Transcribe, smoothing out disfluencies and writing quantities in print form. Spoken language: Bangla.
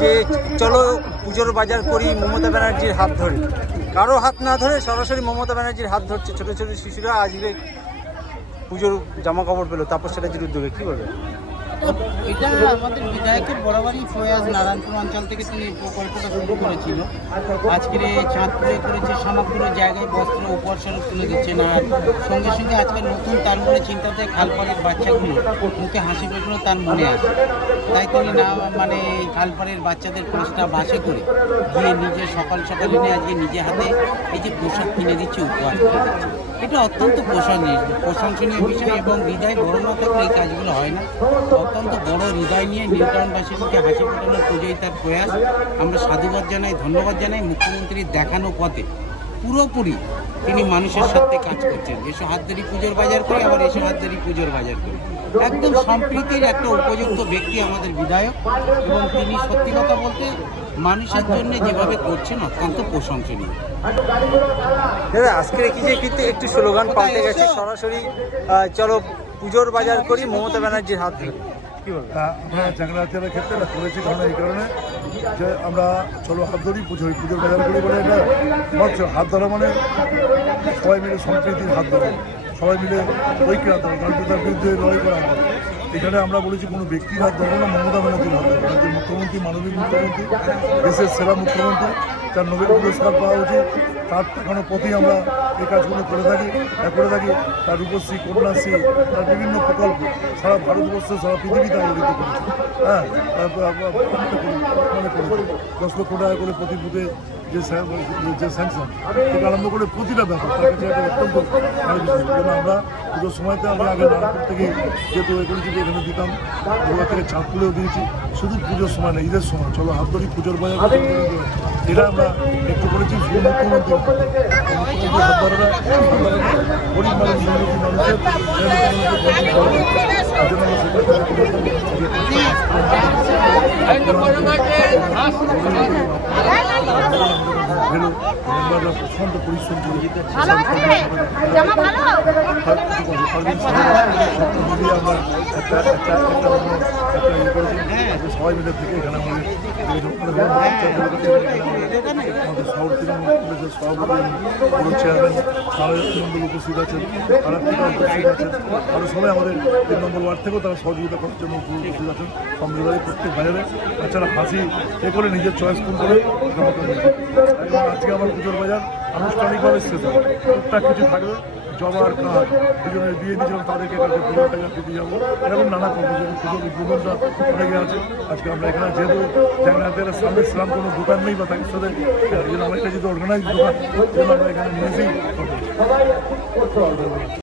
যে চলো পুজোর বাজার করি মমতা ব্যানার্জির হাত ধরে, কারো হাত না ধরে সরাসরি মমতা ব্যানার্জির হাত ধরছে। ছোটো ছোটো শিশুরা আজকে পুজোর জামা কাপড় পেলো তাপস চ্যাটার্জির উদ্যোগে, কী বলবে? এটা আমাদের বিধায়কের বরাবরই প্রয়াস। নারায়ণপুর অঞ্চল থেকে তিনি এই প্রকল্পটা শুরু করেছিল। আজকের চাঁদপুরে করেছে, সমগ্র জায়গায় বস্ত্র উপহারস্বরূপ তুলে দিচ্ছেন। আর সঙ্গে সঙ্গে আজকে নতুন তার মনে চিন্তাতে খালপাড়ের বাচ্চাগুলো মুখে হাসি ফুটলো তার মনে আসে। তাই তিনি না খালপাড়ের বাচ্চাদের 5টা বাসে করে গিয়ে নিজে সকাল সকালে নিয়ে আজকে নিজে হাতে এই যে পোশাক কিনে দিচ্ছে, উপহার করে দিচ্ছে। এটা অত্যন্ত প্রশংসনীয় বিষয় এবং হৃদয় বড় না থাকলে এই কাজগুলো হয় না। অত্যন্ত বড় হৃদয় নিয়ে নিউটাউনবাসীকে হাসি ফোটানোর পুজোই তার প্রয়াস। আমরা সাধুবাদ জানাই, ধন্যবাদ জানাই। মুখ্যমন্ত্রীর দেখানো পথে পুরোপুরি তিনি মানুষের সাথে কাজ করছেন। এসো হাত ধরি পুজোর বাজার করে, আবার এসো হাত ধরি পুজোর বাজার করে। একদম সম্প্রীতির একটা উপযুক্ত ব্যক্তি আমাদের বিধায়ক, এবং তিনি সত্যি কথা বলতে মানুষের জন্য যেভাবে করছেন অত্যন্ত প্রশংসনীয়। দাদা আজকের কি যে কিন্তু একটু স্লোগান পাল্টে গেছে, সরাসরি চলো পুজোর বাজার করি মমতা ব্যানার্জির হাত ধরে, কী বলবো? আমরা চ্যাংড়াচারের ক্ষেত্রে এটা করেছি, কারণ এই কারণে যে আমরা চলো হাত ধরি পুজোর বাজার করি বলে এটা ভাবছো। হাত ধরা মানে সবাই মিলে সম্প্রীতির হাত ধরা, সবাই মিলে ঐক্যের হাত ধরা, তার বিরুদ্ধে লড়াই করা হয়। এখানে আমরা বলেছি কোনো ব্যক্তির হাত ধরবো না, মমতা ব্যানার্জির হাত ধরবো। রাজ্যের মুখ্যমন্ত্রী, মাননীয় মুখ্যমন্ত্রী, দেশের সেরা মুখ্যমন্ত্রী, তার নোবেল পুরস্কার পাওয়া উচিত। তার দেখানো পথেই আমরা এই কাজগুলো করে থাকি। তার রূপশ্রী, কন্যাশ্রী, তার বিভিন্ন প্রকল্প সারা ভারতবর্ষ, সারা পৃথিবীতে আলোকিত করেছে। হ্যাঁ, তারপর মনে করি 10 লক্ষ টাকা করে প্রতি বুথে যে স্যাংশন থেকে আরম্ভ করে প্রতিটা ব্যাপার তার কাছে একটা অত্যন্ত ভালো বিষয়। যেন আমরা পুজোর সময়তে আমি আগে নাগপুর থেকে যেহেতু এ করেছি, এখানে দিতাম, দুর্গা থেকে চাঁদপুরেও দিয়েছি। শুধু পুজোর সময় না, ঈদের সময় চলো হাত ধরি পুজোর বাজার, এটা আমরা একটু করেছি। শুধু মুখ্যমন্ত্রী হাত ধরাটা গরিব মানুষ, মানুষের প্রচন্ড পরিশ্রম করে সবাই মিলে থেকে এখানে আমাদের শহর তৃণমূল কংগ্রেসের সভাপতি, পুরো চেয়ারম্যান মন্ডল উপস্থিত আছেন, তারা উপস্থিত আছেন, আরও সবাই আমাদের 3 নম্বর ওয়ার্ড থেকেও তারা সহযোগিতা করার জন্য উপস্থিত আছেন। সম্প্রদায়ের প্রত্যেক বাজারে বাচ্চারা হাসি এ করে নিজের চয়েস ফুল করে জমা করে। আজকে আমার পুজোর বাজার আনুষ্ঠানিকভাবে শেষ হবে। টুকটাক কিছু থাকবে, জবার কাজ, দুজনের বিয়ে দিয়েছিলাম তাদেরকে কাছে পুজোর বাজার দিতে যাবো, এরকম নানা কর্মসূচি। পুজোর উদ্বোধনটা অনেকে আছে। আজকে আমরা এখানে যেহেতু চ্যাংড়াদের সামনে ছিলাম, কোনো দোকান নেই বা তাদের সাথে আমার এটা যেহেতু অর্গানাইজ দোকান, আমরা এখানে নিয়েছি।